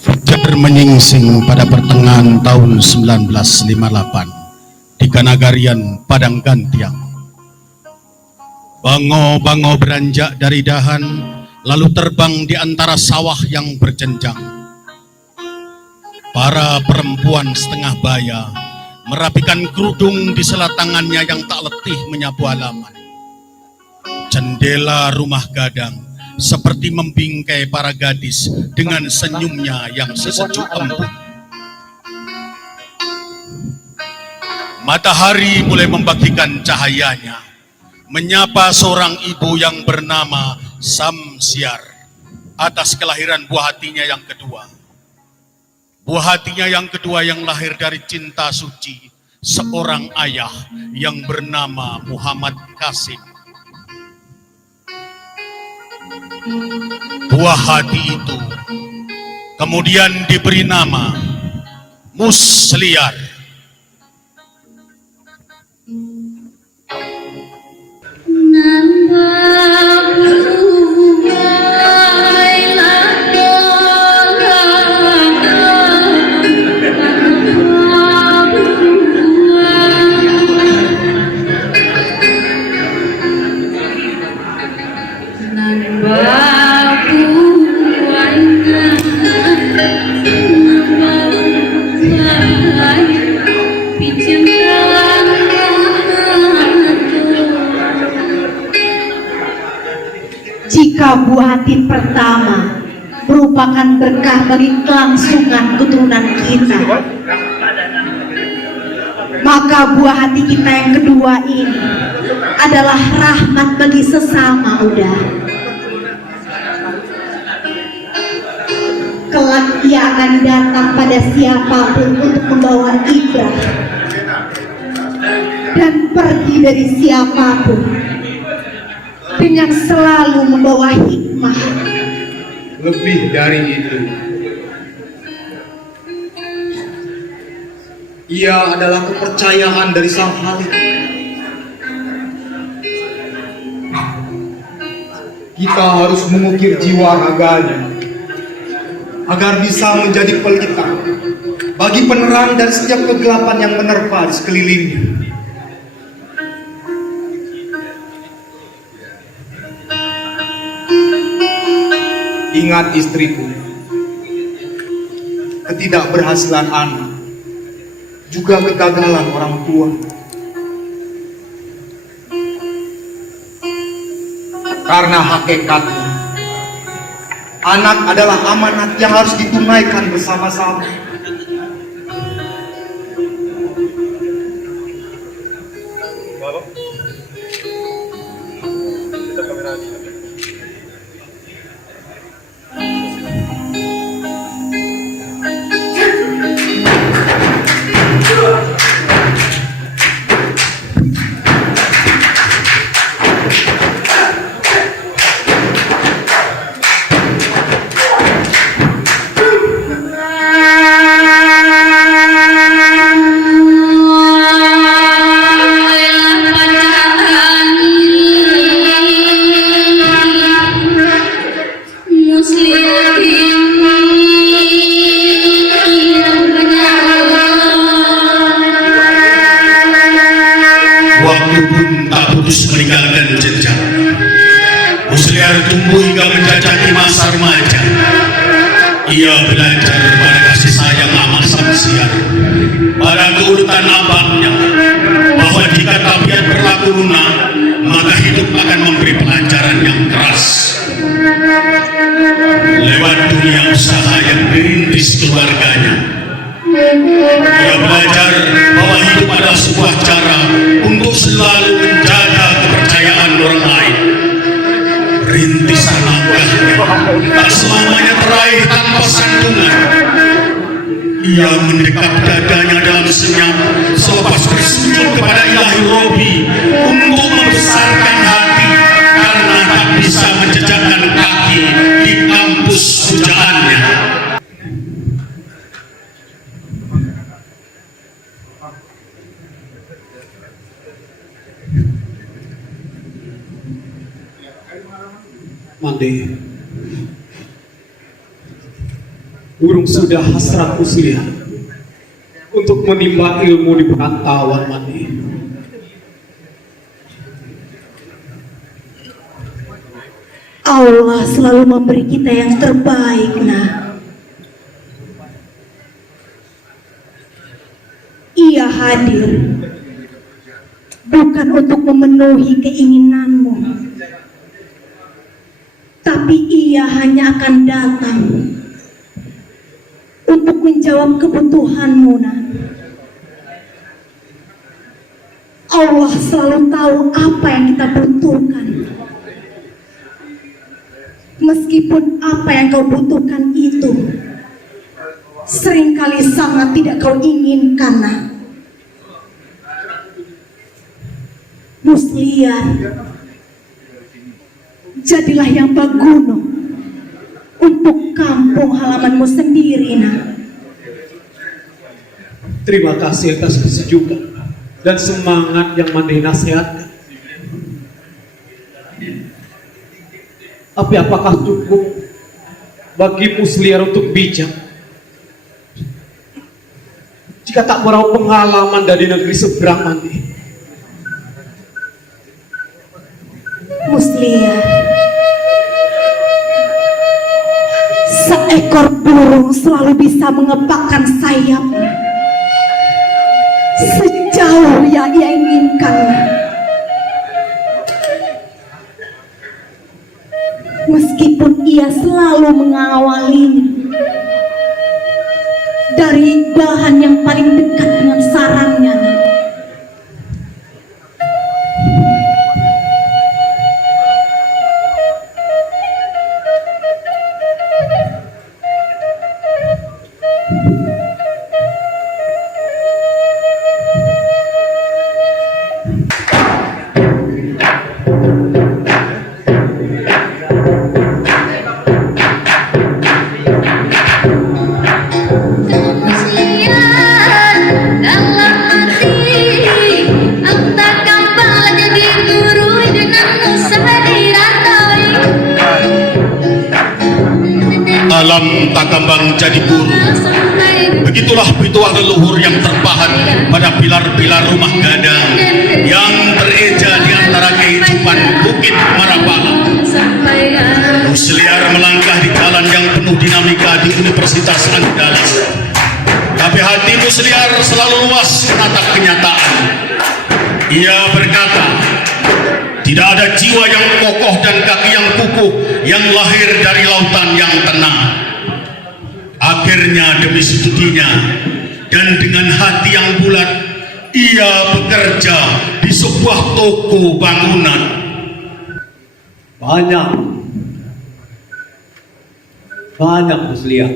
Fajar menyingsing pada pertengahan tahun 1958 di Kanagarian Padang Gantiang. Bango-bango beranjak dari dahan, lalu terbang di antara sawah yang berjenjang. Para perempuan setengah baya merapikan kerudung di sela tangannya yang tak letih menyapu halaman. Jendela rumah gadang seperti membingkai para gadis dengan senyumnya yang sesejuk embun. Matahari mulai membagikan cahayanya, menyapa seorang ibu yang bernama Samsiar atas kelahiran buah hatinya yang kedua. Buah hatinya yang kedua yang lahir dari cinta suci seorang ayah yang bernama Muhammad Qasim. Buah hati itu kemudian diberi nama Musliar. Jika buah hati pertama merupakan berkah bagi kelangsungan keturunan kita, maka buah hati kita yang kedua ini adalah rahmat bagi sesama udah. Kelak ia akan datang pada siapapun untuk membawa ibrah dan pergi dari siapapun dengan selalu membawa hikmah. Lebih dari itu, ia adalah kepercayaan dari Sang Khalik. Kita harus mengukir jiwa raganya agar bisa menjadi pelita bagi penerang dari setiap kegelapan yang menerpa di sekelilingnya. Ingat istriku, ketidakberhasilan anak, juga kegagalan orang tua. Karena hakikatnya, anak adalah amanat yang harus ditunaikan bersama-sama. Waktu pun tak putus meninggalkan jejak. Musliar tumbuh hingga menjajaki masa remaja. Ia belajar pada kasih sayang amat Samsiar, pada keuletan abahnya, bahwa jika tabiat berlaku lunak, maka hidup akan memberi pelajaran yang keras. Lewat dunia usaha yang dirintis keluarganya, ia belajar bahwa hidup adalah sebuah cara untuk selalu menjaga kepercayaan orang lain. Rintisan langkahnya tak selamanya teraih tanpa sandungan. Ia mendekap dadanya dalam senyap selepas bersujud kepada Ilahi Robi untuk membesarkan hati karena tak bisa menjejakkan kaki di kampus pujaannya. Mandi, burung sudah hasrat usia untuk menimba ilmu di perantauan. Mandi, Allah selalu memberi kita yang terbaik, nah. Ia hadir bukan untuk memenuhi keinginanmu, tapi ia hanya akan datang untuk menjawab kebutuhanmu, nah. Allah selalu tahu apa yang kita butuhkan. Meskipun apa yang kau butuhkan itu seringkali sangat tidak kau inginkan, nah. Musliar, jadilah yang baguno untuk kampung halamanmu sendiri, nah. terima kasih atas kesejukan dan semangat yang Mandi nasihatkan. Tapi apakah cukup bagi Musliar untuk bijak jika tak meraup pengalaman dari negeri seberang? Mandi, Musliar, seekor burung selalu bisa mengepakkan sayapnya sejauh yang ia inginkan. Meskipun ia selalu mengawalinya dari bahan yang paling dekat dengan sarangnya. Alam tak kembang jadi guru. Begitulah pituah leluhur yang terpahat pada pilar-pilar rumah gadang yang tereja di antara kehidupan Bukit Marapala. Musliar melangkah di jalan yang penuh dinamika di Universitas Andalas. Tapi hati Musliar selalu luas menatap kenyataan. Ia berkata, tidak ada jiwa yang kokoh dan kaki yang kukuh yang lahir dari lautan yang tenang. Akhirnya demi studinya dan dengan hati yang bulat, ia bekerja di sebuah toko bangunan. Banyak Musliar,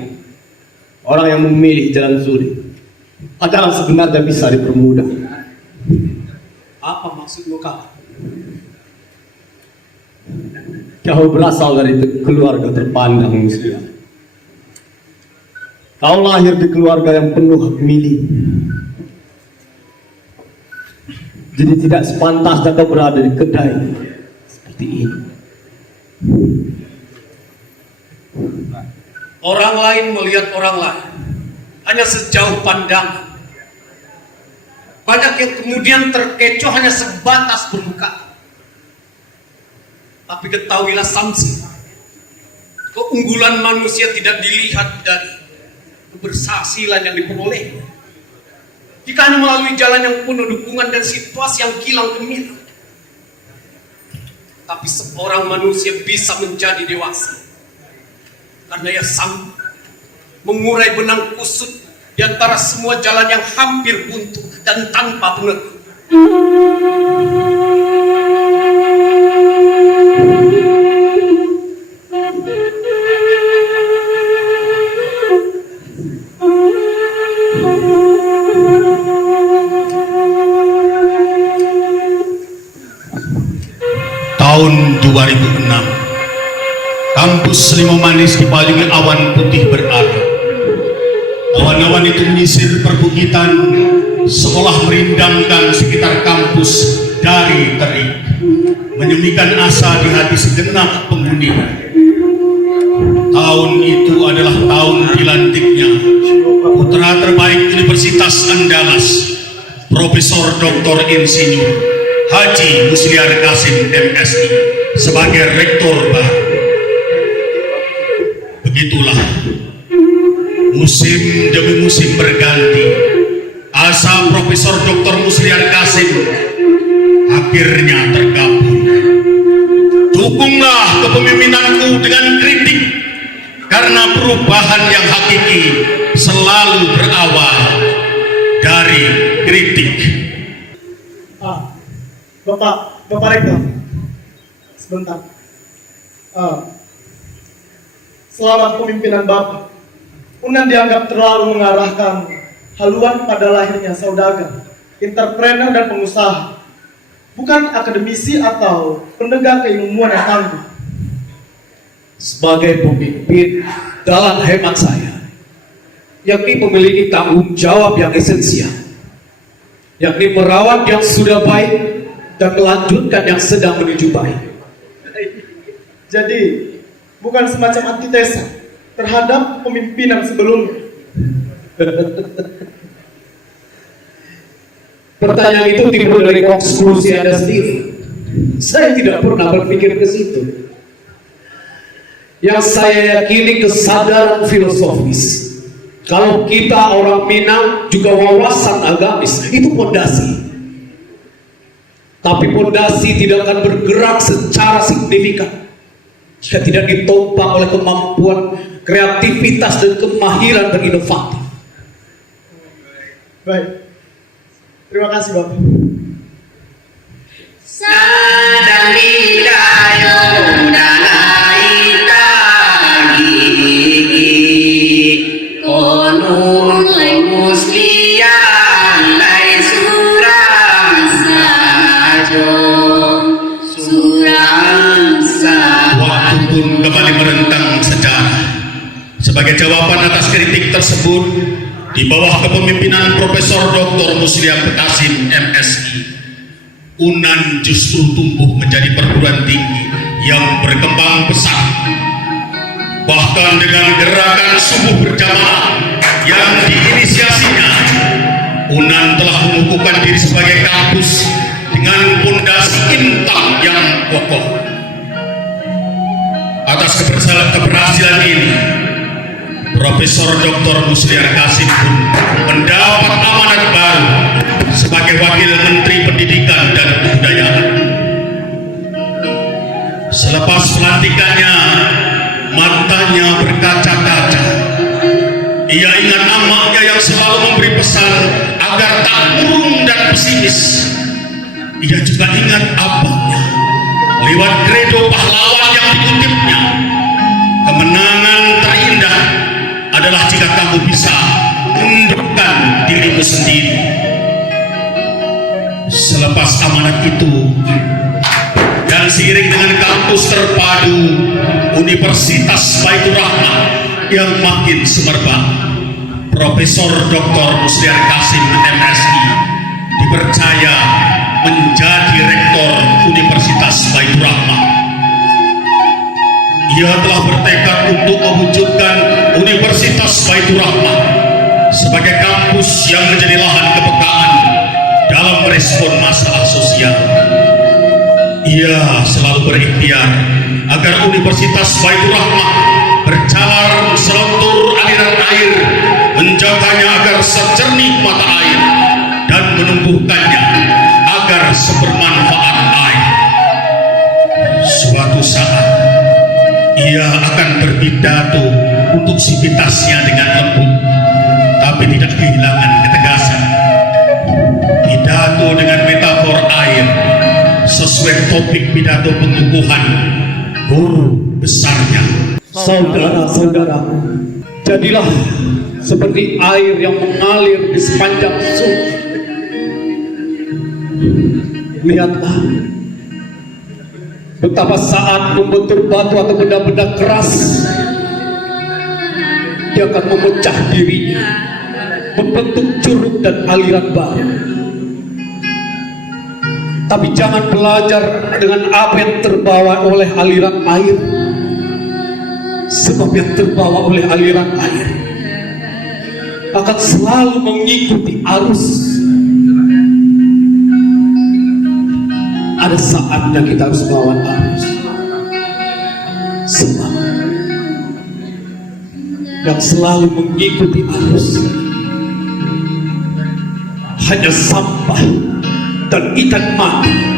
orang yang memilih jalan sulit adalah sebenarnya bisa dipermudah. apa maksudmu, Kak? Kau berasal dari keluarga terpandang Musliar. Kau lahir di keluarga yang penuh hak milih. Jadi tidak sepantasnya kau berada di kedai seperti ini. Orang lain melihat orang lain hanya sejauh pandang. Banyak yang kemudian terkecoh hanya sebatas permukaan. Tapi ketahuilah Samsi, keunggulan manusia tidak dilihat dari keberhasilan yang diperoleh. Jika hanya melalui jalan yang penuh dukungan dan situasi yang kilang gemilang. Tapi seorang manusia bisa menjadi dewasa karena ia sanggup mengurai benang kusut di antara semua jalan yang hampir buntu dan tanpa penentu. Tahun 2006, kampus Lima Manis dipalingi awan putih berarah. Awan-awan itu menyisir perbukitan seolah merindangkan sekitar kampus dari terik. menyemikan asa di hati segenap penghuni. Tahun itu adalah tahun dilantiknya putra terbaik Universitas Andalas, Profesor Dr. Insinyur Haji Musliar Kasim MSI sebagai rektor baru. Begitulah musim demi musim berganti, asa Profesor Dr. Musliar Kasim akhirnya terkabul. Dukunglah kepemimpinanku dengan kritik, karena perubahan yang hakiki selalu berawal dari kritik. Bapak Rektor, sebentar. Selama kepemimpinan Bapak, Unan dianggap terlalu mengarahkan haluan pada lahirnya saudagar, entrepreneur dan pengusaha, bukan akademisi atau penegak keilmuan yang tangguh. Sebagai pemimpin, dalam hemat saya, yakni memiliki tanggung jawab yang esensial, yakni merawat yang sudah baik dan melanjutkan yang sedang menuju baik. Jadi, bukan semacam antitesa terhadap pemimpinan sebelumnya. Pertanyaan itu timbul dari konklusi Anda sendiri. Saya tidak pernah berpikir ke situ. Yang saya yakini kesadaran filosofis. Kalau kita orang Minang juga wawasan agamis, itu pondasi. Tapi pondasi tidak akan bergerak secara signifikan jika tidak ditopang oleh kemampuan kreativitas dan kemahiran berinovatif. Baik, terima kasih Bapak. Sadari dayo dalai tagi konun lai muslian lai surang sajo surang sajo. Waktu pun kembali merentang sejarah. Sebagai jawaban atas kritik tersebut, di bawah kepemimpinan Profesor Dr. Musliar Kasim MSI, Unan justru tumbuh menjadi perguruan tinggi yang berkembang pesat. Bahkan dengan gerakan subuh berjamaah yang diinisiasinya, Unan telah mengukuhkan diri sebagai kampus dengan pondasi intak yang kokoh. Atas keberhasilan ini, Profesor Dr. Musliar Kasim pun mendapat amanat baru sebagai Wakil Menteri Pendidikan dan Kebudayaan. Selepas pelantikannya, matanya berkaca-kaca. Ia ingat amaknya yang selalu memberi pesan agar tak murung dan pesimis. Ia juga ingat abahnya lewat kredo pahlawan yang dikutipnya. Kemenangan terindah adalah jika kamu bisa mundurkan dirimu sendiri. Selepas amanat itu dan seiring dengan kampus terpadu Universitas Baitur Rahmah yang makin semerbak, Profesor Dr. Musliar Kasim MSI dipercaya menjadi rektor Universitas Baitur Rahmah. Ia telah bertekad untuk mewujudkan Universitas Baitur Rahmah sebagai kampus yang menjadi lahan kepekaan dalam merespon masalah sosial. Ia selalu berikhtiar agar Universitas Baitur Rahmah berjalan selentur aliran air, menjaganya agar sejernih mata air, dan menumbuhkannya agar sebermanfaat air. Suatu saat ia akan berpidato untuk sivitasnya dengan lembut, tapi tidak kehilangan ketegasan. Pidato dengan metafor air sesuai topik pidato pengukuhan guru besarnya. Saudara-saudaraku, jadilah seperti air yang mengalir di sepanjang sungai. Lihatlah betapa saat membentur batu atau benda-benda keras, dia akan memecah dirinya, membentuk curug dan aliran baru. Tapi jangan belajar dengan apa yang terbawa oleh aliran air. Sebab yang terbawa oleh aliran air akan selalu mengikuti arus. Ada saatnya kita harus melawan arus. Sebab yang selalu mengikuti arus hanya sampah dan ikan mati.